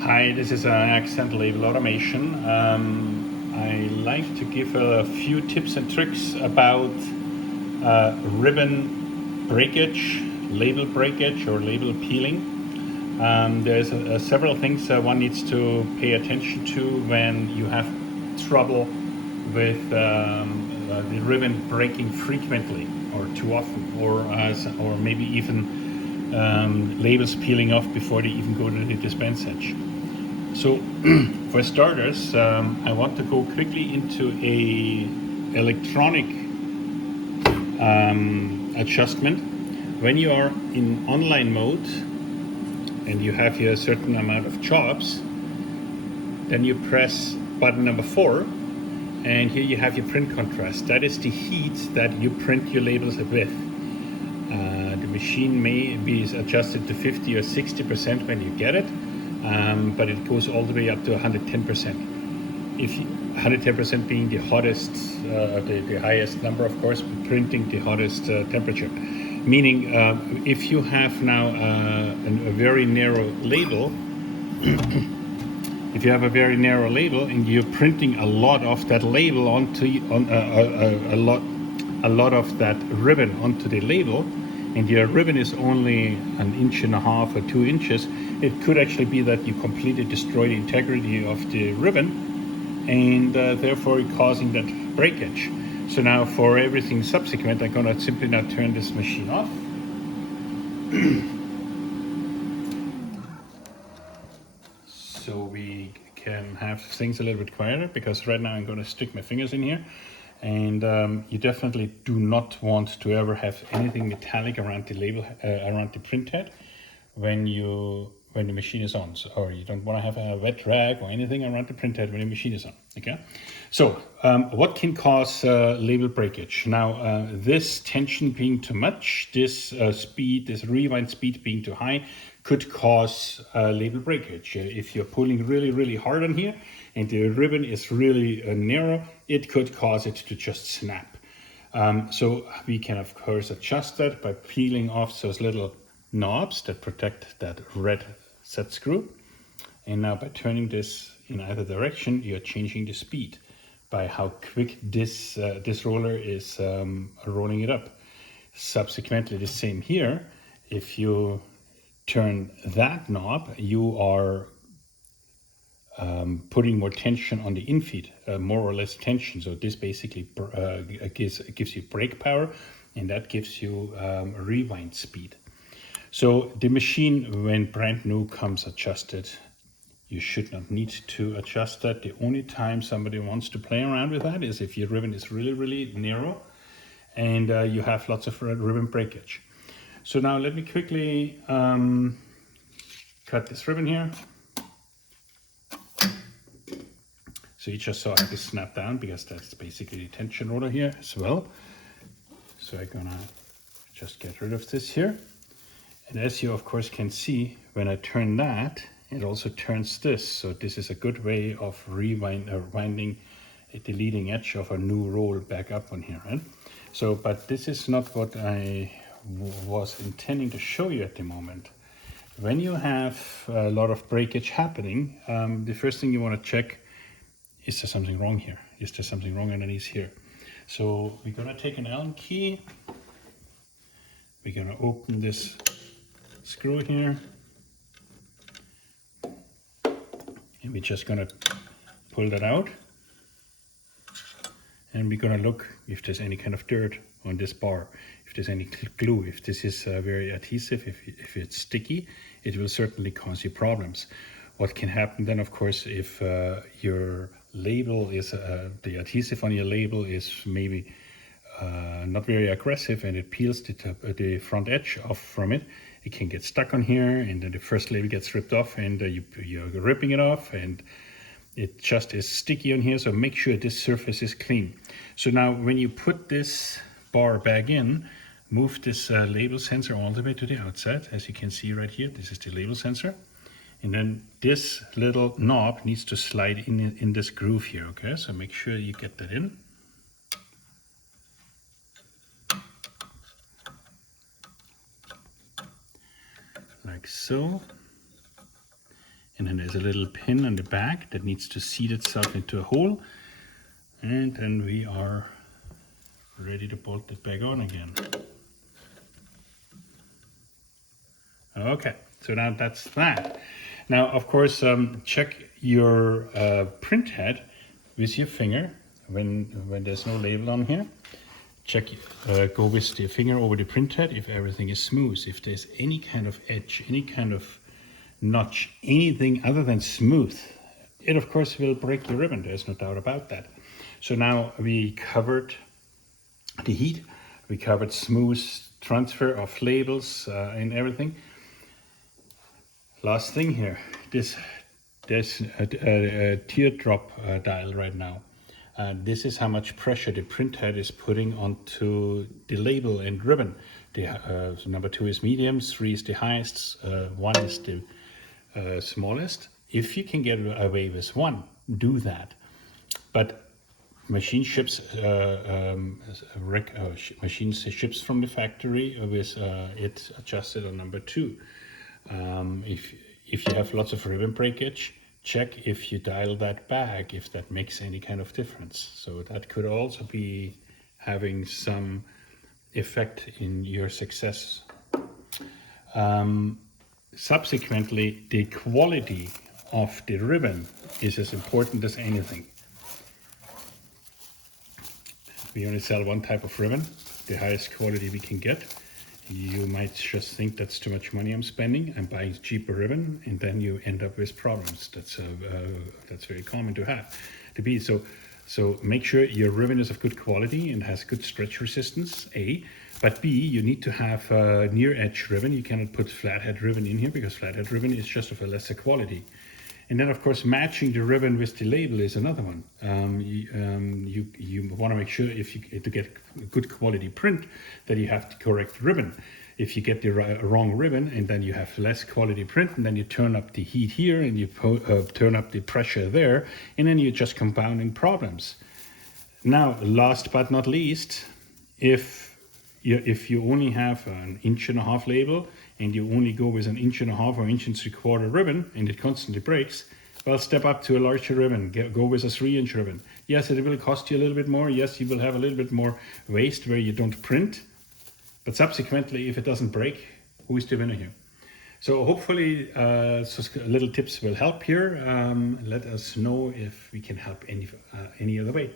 Hi, this is Accent Label Automation. I like to give a few tips and tricks about ribbon breakage, label breakage, or label peeling. There's several things one needs to pay attention to when you have trouble with the ribbon breaking frequently or too often, or maybe even labels peeling off before they even go to the dispense edge. So, for starters, I want to go quickly into a electronic adjustment. When you are in online mode and you have here a certain amount of jobs, then you press button number 4, and here you have your print contrast. That is the heat that you print your labels with. The machine may be adjusted to 50 or 60% when you get it, but it goes all the way up to 110%. If 110% being the hottest, the highest number, of course, printing the hottest temperature. Meaning, if you have now a very narrow label, if you have a very narrow label and you're printing a lot of that label a lot of that ribbon onto the label, and your ribbon is only 1.5 or 2 inches, it could actually be that you completely destroy the integrity of the ribbon, and therefore causing that breakage. So now for everything subsequent, I'm gonna simply now turn this machine off. So we can have things a little bit quieter, because right now I'm going to stick my fingers in here, and you definitely do not want to ever have anything metallic around the label, around the print head when the machine is on. So, or you don't want to have a wet rag or anything around the print head when the machine is on. Okay, so what can cause label breakage? Now, this tension being too much, this speed, this rewind speed being too high, could cause label breakage. If you're pulling really, really hard on here and the ribbon is really narrow, it could cause it to just snap. So we can, of course, adjust that by peeling off those little knobs that protect that red set screw. And now by turning this in either direction, you're changing the speed by how quick this roller is rolling it up. Subsequently, the same here. If you turn that knob, you are putting more tension on the infeed, more or less tension. So this basically gives you brake power, and that gives you rewind speed. So the machine, when brand new, comes adjusted. You should not need to adjust that. The only time somebody wants to play around with that is if your ribbon is really, really narrow and you have lots of ribbon breakage. So now let me quickly cut this ribbon here. So you just saw how this snap down, because that's basically the tension roller here as well. So I'm gonna just get rid of this here. And as you of course can see, when I turn that, it also turns this. So this is a good way of winding the leading edge of a new roll back up on here, right? So, but this is not what I was intending to show you at the moment. When you have a lot of breakage happening, the first thing you want to check, is there something wrong here? Is there something wrong underneath here? So we're gonna take an Allen key. We're gonna open this screw here, and we're just gonna pull that out. And we're gonna look if there's any kind of dirt on this bar, if there's any glue. If this is very adhesive, if it's sticky, it will certainly cause you problems. What can happen then, of course, if your label is, the adhesive on your label is maybe not very aggressive, and it peels the front edge off from it, it can get stuck on here, and then the first label gets ripped off, and you're ripping it off, and it just is sticky on here. So make sure this surface is clean. So now when you put this bar back in, move this label sensor all the way to the outside. As you can see right here, this is the label sensor. And then this little knob needs to slide in this groove here, okay? So make sure you get that in. Like so. And then there's a little pin on the back that needs to seat itself into a hole. And then we are ready to bolt it back on again. Okay, so now that's that. Now, of course, check your print head with your finger when there's no label on here. Check, go with the finger over the print head if everything is smooth. If there's any kind of edge, any kind of notch, anything other than smooth, it of course will break your ribbon. There's no doubt about that. So now we covered the heat, we covered smooth transfer of labels and everything. Last thing here, there's a teardrop dial right now. This is how much pressure the print head is putting onto the label and ribbon. The number 2 is medium, 3 is the highest, 1 is the smallest. If you can get away with 1, do that. But machine ships from the factory with it adjusted on number 2. If you have lots of ribbon breakage, check if you dial that back, if that makes any kind of difference. So that could also be having some effect in your success. Subsequently, the quality of the ribbon is as important as anything. We only sell one type of ribbon, the highest quality we can get. You might just think that's too much money I'm spending. I'm buying cheaper ribbon, and then you end up with problems. That's very common to be. So make sure your ribbon is of good quality and has good stretch resistance, A. But B, you need to have near edge ribbon. You cannot put flathead ribbon in here because flathead ribbon is just of a lesser quality. And then, of course, matching the ribbon with the label is another one. You want to make sure to get good quality print that you have the correct ribbon. If you get the wrong ribbon and then you have less quality print, and then you turn up the heat here and you turn up the pressure there, and then you're just compounding problems. Now, last but not least, if you only have an 1.5 inch label and you only go with an 1.5 inch or 1.75 inch ribbon and it constantly breaks, well, step up to a larger ribbon, go with a 3-inch ribbon. Yes, it will cost you a little bit more. Yes, you will have a little bit more waste where you don't print, but subsequently, if it doesn't break, who is the winner here? So hopefully little tips will help here. Let us know if we can help any other way.